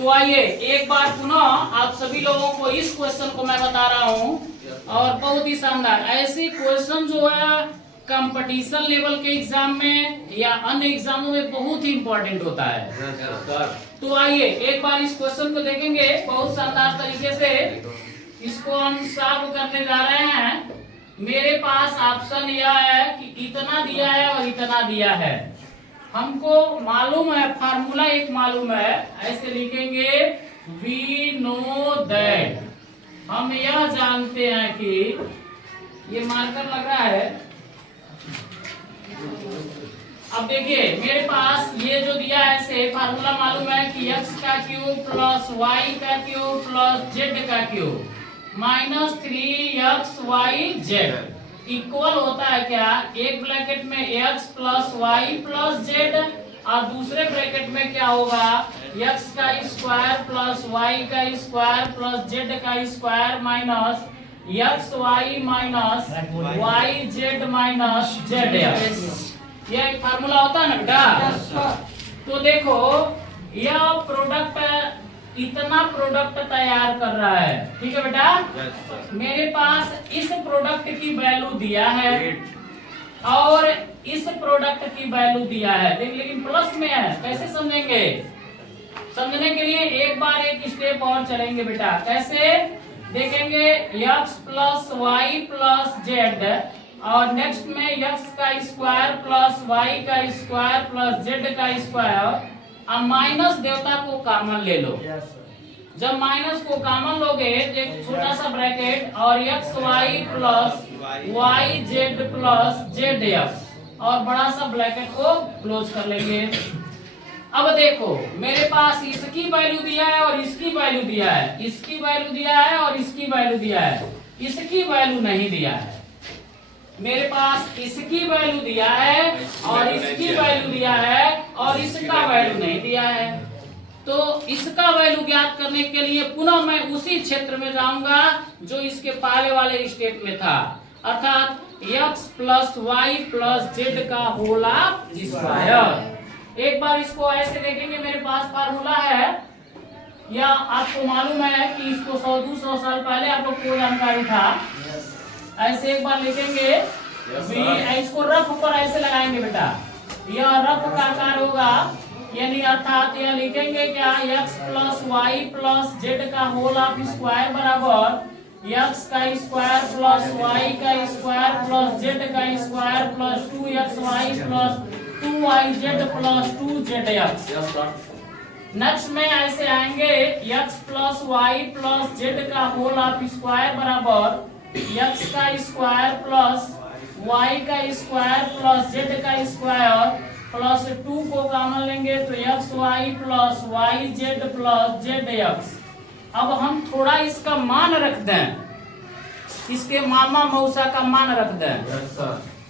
तो आइए एक बार पुनः आप सभी लोगों को इस क्वेश्चन को मैं बता रहा हूं और बहुत ही शानदार ऐसे क्वेश्चन जो है कंपटीशन लेवल के एग्जाम में या अन्य एग्जामों में बहुत ही इंपॉर्टेंट होता है। तो आइए एक बार इस क्वेश्चन को देखेंगे बहुत शानदार तरीके से। इसको हम सॉल्व करने जा रहे हैं। मेरे पास ऑप्शन यह है कि इतना दिया है और इतना दिया है। हमको मालूम है, फार्मूला एक मालूम है, ऐसे लिखेंगे वी नो दैट। हम यह जानते हैं कि ये मार्कर लग रहा है। अब देखिए मेरे पास ये जो दिया है से फार्मूला मालूम है कि x का क्यूब प्लस y का क्यूब प्लस z का क्यूब माइनस 3xyz इक्वल होता है क्या, एक ब्रैकेट में x plus y plus z और दूसरे ब्रैकेट में क्या होगा x का स्क्वायर प्लस y का स्क्वायर प्लस z का square minus x y minus y z minus z x. यह एक फार्मूला होता है ना बेटा। तो देखो यह प्रोडक्ट इतना प्रोडक्ट तैयार कर रहा है, ठीक है बेटा। मेरे पास इस प्रोडक्ट की वैल्यू दिया है और इस प्रोडक्ट की वैल्यू दिया है, लेकिन प्लस में है। कैसे समझेंगे? समझने के लिए एक बार एक स्टेप और चलेंगे बेटा। कैसे देखेंगे? x plus y plus z और नेक्स्ट में x का स्क्वायर प्लस y का स्क्वायर प्लस z का स्क्वायर। अब माइनस देवता को कॉमन ले लो। जब माइनस को कॉमन लोगे एक छोटा सा ब्रैकेट और x y plus y z plus z x और बड़ा सा ब्रैकेट को क्लोज कर लेंगे। अब देखो मेरे पास इसकी वैल्यू दिया है और इसकी वैल्यू दिया है, इसकी वैल्यू दिया है और इसकी वैल्यू दिया है, इसकी वैल्यू नहीं दिया है। मेरे पास इसकी वैल्यू दिया है और इसकी वैल्यू दिया है और इसका वैल्यू नहीं दिया है। तो इसका वैल्यू ज्ञात करने के लिए पुनः मैं उसी क्षेत्र में जाऊंगा जो इसके पहले वाले स्टेप में था, अर्थात x plus y plus z का होल स्क्वायर। एक बार इसको ऐसे देखेंगे, मेरे पास फार्मूला है या आपको मालूम है कि इसको 100-200 साल पहले आप लोग को जानकारी था। ऐसे एक बार लिखेंगे इसको रफ पर ऐसे लगाएंगे बेटा। यह रफ का आकार होगा, यानी अर्थात यह लिखेंगे क्या, x plus y plus z का होल ऑफ स्क्वायर बराबर x का स्क्वायर प्लस वाई का स्क्वायर प्लस जेड का square plus 2xy plus 2yz plus 2zx। Next में ऐसे आएंगे x plus y plus z का होल ऑफ स्क्वायर बराबर x का स्क्वायर प्लस y का स्क्वायर प्लस z का स्क्वायर प्लस 2 को कॉमन लेंगे तो x y plus y z plus z x. अब हम थोड़ा इसका मान रख दें, इसके मामा मौसा का मान रख दें।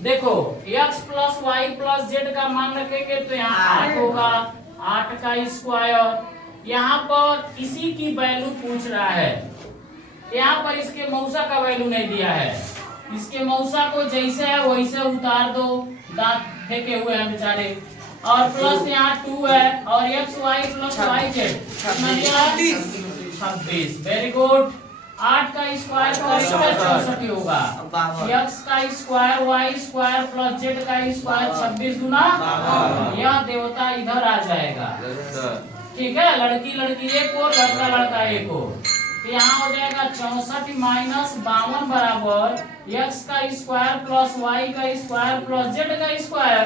देखो x plus y plus z का मान रखेंगे तो यहाँ 8 होगा, 8 का स्क्वायर। यहाँ पर इसी की वैल्यू पूछ रहा है, यहाँ पर इसके मौसा का वैल्यू नहीं दिया है। इसके मौसा को जैसे है वैसे उतार दो, दांत फेंके हुए हैं बेचारे। और प्लस यहाँ 2 है और x y plus y z 26। Very good. 8 का स्क्वायर करेंगे 64 होगा। एक्स का square y square plus z का स्क्वायर 26 गुना यह देवता इधर आ जाएगा। ठीक है, लड़की लड़की एक और लड़का लड़का एक और। तो यहाँ हो जाएगा 64 माइनस 52 बराबर x का स्क्वायर प्लस y का स्क्वायर प्लस z का स्क्वायर।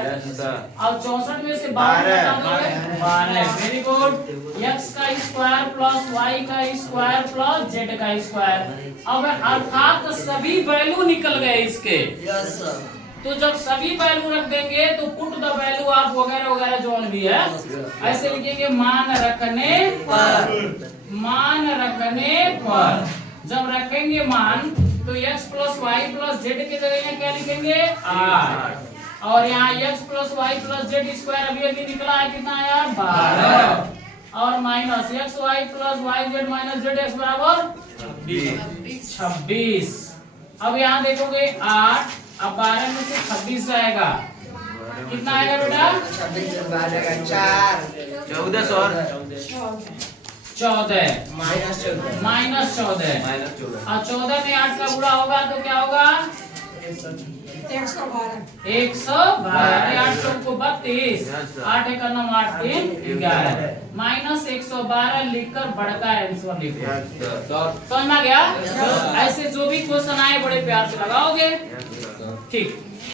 अब 64 में से 12। Very good. x का स्क्वायर प्लस y का स्क्वायर प्लस z का स्क्वायर। अब अर्थात सभी वैल्यू निकल गए इसके। तो जब सभी वैल्यू रख देंगे तो पुट द वैल्यू आप वगैरह वगैरह जो भी है ऐसे लिखेंगे मान रखने पर। मान रखने पर जब रखेंगे मान तो x plus y plus z की जगह क्या लिखेंगे 8 और यहाँ x plus y plus z square अभी निकला है कितना यार 12 और minus x y plus y z minus z x बराबर 26। अब यहाँ देखोगे 8 अब 12 में से 26 जाएगा, कितना आएगा बेटा 26 14 14 14 माइनस 14 और 14 में 8 का गुणा होगा तो क्या होगा 112 8 को 32 8 एक नम 8 3 11 माइनस 112 लिखकर बढ़ता आंसर लिखो। समझ में आ गया? ऐसे जो भी क्वेश्चन आए बड़े प्यार से लगाओगे। ठीक।